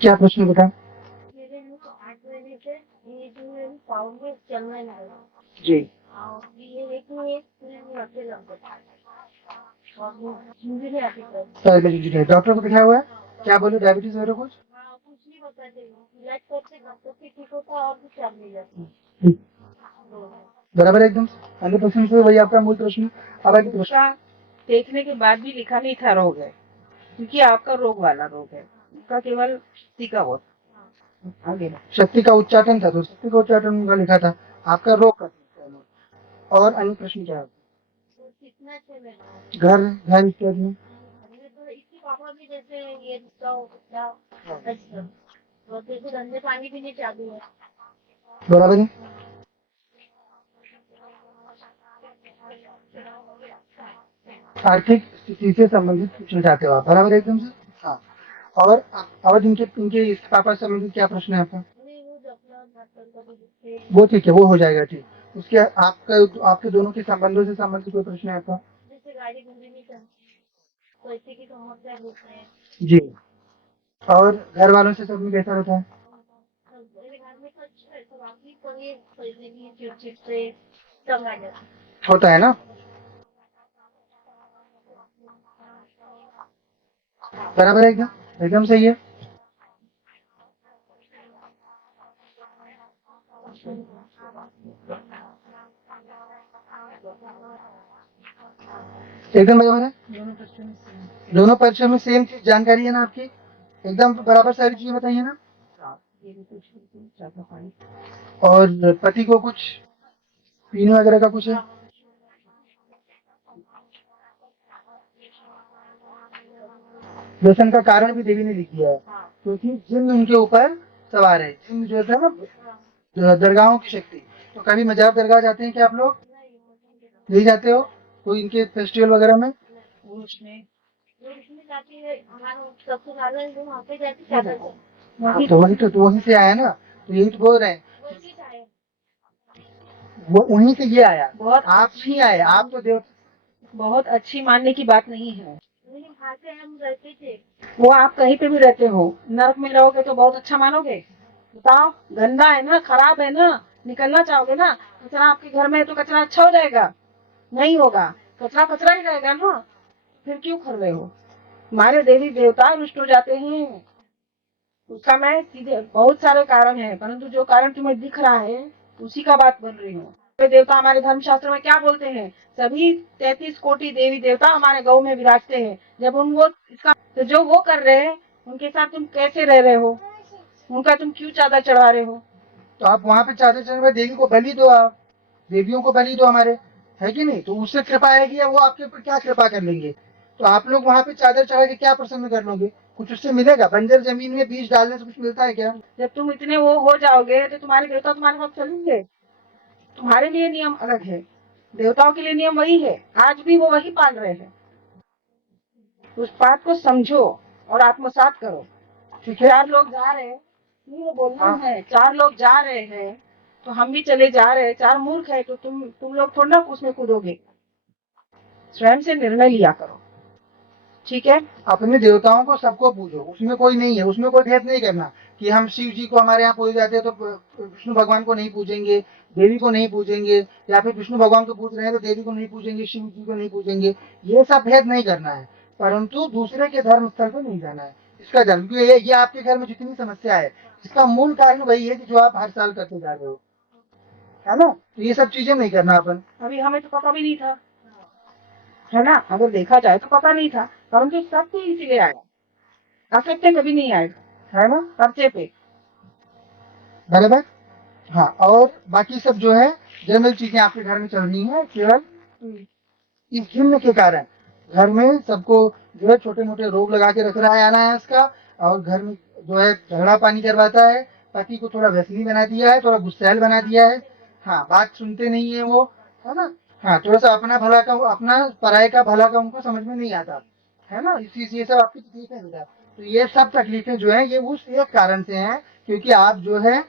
क्या प्रश्न बता। मेरे मुंह को 8 महीने से ये जो है पाँव में चलने लगा। जी। और ये एक में आते लग गए और मुझे नहीं आती कर। पैर में झुंझुनी है, डॉक्टर को दिखाया हुआ है? क्या बोले, डायबिटीज वगैरह कुछ? हाँ, कुछ नहीं बताते, इलाज करते डॉक्टर से ठीक होता और कुछ कर नहीं जाती। बराबर है एकदम 100% से, वही आपका मूल प्रश्न। अब आगे प्रश्न। उसका देखने के बाद भी लिखा नहीं था रोग है, क्योंकि आपका रोग वाला रोग है, उसका केवल टीका हुआ था। आगे शक्ति का उच्चाटन था, तो शक्ति का उच्चाटन उनका लिखा था, आपका रोग का। और अन्य प्रश्न क्या है? तो कितना चले घर घर इत्यादि में हमने तो इसके पापा भी जैसे ये इसका होता अच्छा, और जैसे गंदे पानी पीने चालू है। बराबर है। आर्थिक स्थिति से संबंधित पूछना चाहते हो आप, बराबर है एकदम से। हाँ। और इनके इनके इस पापा से संबंधित क्या प्रश्न है आपका? नहीं, वो जो अपना डॉक्टर का भी दिखते वो ठीक है, वो हो जाएगा ठीक। उसके आपके दोनों के संबंधों से संबंधित कोई प्रश्न है आपका? जैसे गाड़ी घूमने नहीं चलती, पैसे की समस्या होते हैं। जी। और घर वालों से सब में कैसा रहता है? मेरे घर में तो अच्छा है, सब आप ही करिए, पैसे की चिड़चिड़ से तंग आ जाते हैं। होता है ना, बराबर है एकदम एकदम सही है। एकदम बराबर है। दोनों परीक्षा में सेम चीज जानकारी है ना आपकी, एकदम बराबर सारी चीजें बताइए ना। और पति को कुछ पीने वगैरह का कुछ है? व्यसन का कारण भी देवी ने लिख दिया है, क्योंकि जिन उनके ऊपर सवार है, जिन जो है ना दरगाहों की शक्ति। तो कभी मजार दरगाह जाते हैं क्या आप लोग? नहीं जाते हो? कोई इनके फेस्टिवल वगैरह में? उसमें जाती है, हमारा सबसे ज्यादा जो वहाँ पे जाती है तो वहीं से आया ना, तो यही तो बोल रहे हैं, वही चाहे वो वहीं से ये आया, बहुत आप नहीं आए, आप तो देव। बहुत अच्छी मानने की बात नहीं है। लेकिन वहाँ से हम रहते थे। वो आप कहीं पे भी रहते हो, नर्क में रहोगे तो बहुत अच्छा मानोगे? बताओ, गंदा है ना, खराब है ना, निकलना चाहोगे ना? कचरा आपके घर में है तो कचरा अच्छा हो जाएगा? नहीं होगा, कचरा कचरा ही रहेगा ना। फिर क्यों कर रहे हो? हमारे देवी देवता रुष्ट हो जाते हैं। उसका मैं सीधे बहुत सारे कारण है, परंतु जो कारण तुम्हें दिख रहा है उसी का बात बोल रही हूँ। देवता हमारे धर्मशास्त्र में क्या बोलते हैं? सभी 33 कोटि देवी देवता हमारे गौ में विराजते हैं। जब उन वो इसका तो जो वो कर रहे हैं उनके साथ तुम कैसे रह रहे हो? उनका तुम क्यों चादर चढ़ा रहे हो? तो आप वहाँ पे चादर चढ़े देवी को बलि दो, आप देवियों को बलि दो हमारे, है कि नहीं? तो उससे कृपा आएगी, या वो आपके ऊपर क्या कृपा कर लेंगे? तो आप लोग वहाँ पे चादर चढ़ा के क्या प्रसन्न कर लोगे? कुछ उससे मिलेगा? बंजर जमीन में बीज डालने से कुछ मिलता है क्या? जब तुम इतने वो हो जाओगे तो तुम्हारे देवता तुम्हारे साथ चलेंगे? तुम्हारे लिए नियम अलग है, देवताओं के लिए नियम वही है, आज भी वो वही पाल रहे हैं। उस बात को समझो और आत्मसात करो। ठीक है। 4 लोग जा रहे हैं, नहीं वो बोलना हाँ। है, 4 लोग जा रहे हैं तो हम भी चले जा रहे हैं। 4 मूर्ख है तो तुम लोग थोड़ा ना उसमें कूदोगे। स्वयं से निर्णय लिया करो। ठीक है। अपने देवताओं को सबको पूजो, उसमें कोई नहीं है, उसमें कोई भेद नहीं करना कि हम शिव जी को हमारे यहाँ पूजे जाते हैं तो विष्णु भगवान को नहीं पूजेंगे, देवी को नहीं पूजेंगे, या फिर विष्णु भगवान को पूज रहे हैं तो देवी को नहीं पूजेंगे, शिव जी को नहीं पूजेंगे। ये सब भेद नहीं करना है, परंतु दूसरे के धर्म स्थल पर नहीं जाना है। इसका जन्म, क्योंकि ये आपके घर में जितनी समस्या है इसका मूल कारण वही है कि जो आप हर साल करते जा रहे हो, है ना। तो ये सब चीजें नहीं करना अपन। अभी हमें तो पता भी नहीं था, है ना, अगर देखा जाए तो पता नहीं था, परंतु सत्य इसीलिए आया, असत्य कभी नहीं आएगा, है ना, पर्चे पे। बराबर। हाँ, और बाकी सब जो है जनरल चीजें आपके घर में चल रही है, केवल इस जिन्न के कारण घर में सबको जो है छोटे मोटे रोग लगा के रख रहा है अनायास का, और घर में जो है झगड़ा पानी करवाता है, पति को थोड़ा व्यसनी बना दिया है, थोड़ा गुस्सैल बना दिया है। हाँ, बात सुनते नहीं है वो, है ना। हाँ, थोड़ा सा अपना भला का, अपना पराये का भला का उनको समझ में नहीं आता, है ना। इसी ये सब आपकी तकलीफ है बेटा। तो ये सब तकलीफें जो है ये उस एक कारण से हैं, क्योंकि आप जो है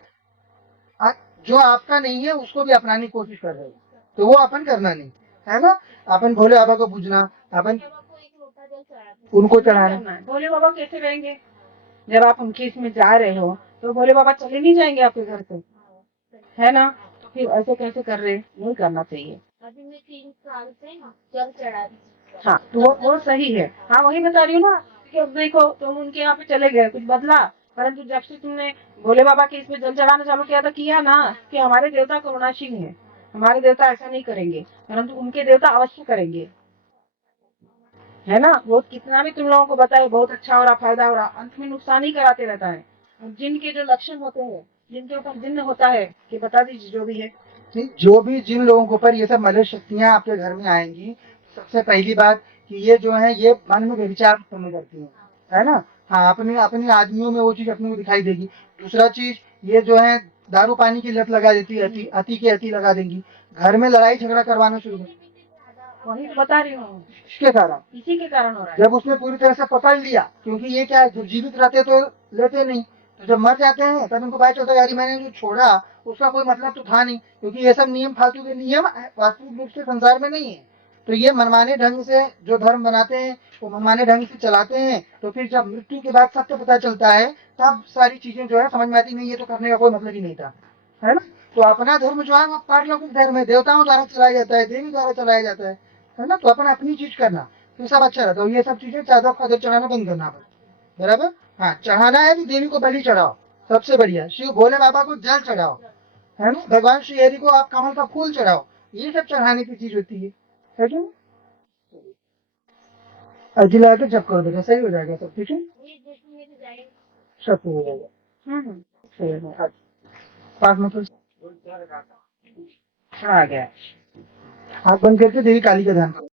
जो आपका नहीं है उसको भी अपनाने की कोशिश कर रहे हो, तो वो अपन करना नहीं, है ना। अपन भोले बाबा को पूजना, अपन बाबा को एक लोटा जल चढ़ाते हैं। उनको नहीं चढ़ाना। करना है। भोले बाबा कैसे रहेंगे, जब आप उनके इसमें जा रहे हो तो भोले बाबा चले नहीं जाएंगे आपके घर से, है ना। तो फिर ऐसे कैसे कर रहे, नहीं करना चाहिए। अभी मैं 3 साल से जल चढ़ा रही हूँ। हाँ, तो वो सही है। हाँ, वही बता रही हूँ ना कि अब देखो तुम उनके यहाँ पे चले गए, कुछ बदला, परंतु जब से तुमने भोले बाबा के इसमें जल चढ़ाना चालू किया था, किया ना, कि हमारे देवता करुणाशील है, हमारे देवता ऐसा नहीं करेंगे, परंतु उनके देवता अवश्य करेंगे, है ना। वो कितना भी तुम लोगों को बताए बहुत अच्छा हो रहा, फायदा हो रहा, अंत में नुकसान ही कराते रहता है। जिनके जो लक्षण होते हैं, जिनके ऊपर जिन्न होता है, कि बता दीजिए जो भी है। ठीक, जो भी जिन लोगों के ऊपर ये सब मलय शक्तियां आपके घर में आएंगी, सबसे पहली बात कि ये जो है ये मन में व्यभिचार उत्पन्न करती हैं, है ना। हाँ, अपने अपने आदमियों में वो चीज अपने को दिखाई देगी। दूसरा चीज, ये जो है दारू पानी की लत लगा देती है, अति अति के अति लगा देंगी, घर में लड़ाई झगड़ा करवाना शुरू कर, वही तो बता रही हूँ, इसके कारण। इसी के कारण हो रहा है। जब उसने पूरी तरह से पकड़ लिया, क्योंकि ये क्या है, जब जीवित रहते तो लेते नहीं, तो जब मर जाते हैं तब इनको पता चलता है यार मैंने जो छोड़ा उसका कोई मतलब तो था नहीं, क्योंकि ये सब नियम फालतू के नियम वास्तविक रूप से संसार में नहीं है। तो ये मनमाने ढंग से जो धर्म बनाते हैं वो मनमाने ढंग से चलाते हैं, तो फिर जब मृत्यु के बाद सत्य पता चलता है तब सारी चीजें जो है समझ में आती नहीं, ये तो करने का कोई मतलब ही नहीं था, है ना। तो अपना धर्म जो है वो पारलौकिक धर्म है, देवताओं द्वारा चलाया जाता है, देवी द्वारा चलाया जाता है ना। तो अपन अपनी चीज करना तो सब अच्छा रहता है। ये सब चीजें चादर फादर चढ़ाना बंद करना अपन, बराबर। हाँ, चढ़ाना है तो देवी को बलि चढ़ाओ, सबसे बढ़िया शिव भोले बाबा को जल चढ़ाओ, है ना। भगवान श्री हरि को आप कमल का फूल चढ़ाओ, ये सब चढ़ाने की चीज होती है कि नहीं। अर्जी लगा के जब करो बेटा, सही हो जाएगा सब, ठीक है, ये देखो मेरे जाएंगे। सब सही हो जाएगा। सही है। हाँ, 5 मिनट आ गया। हाथ बंद करके देवी काली का ध्यान करो।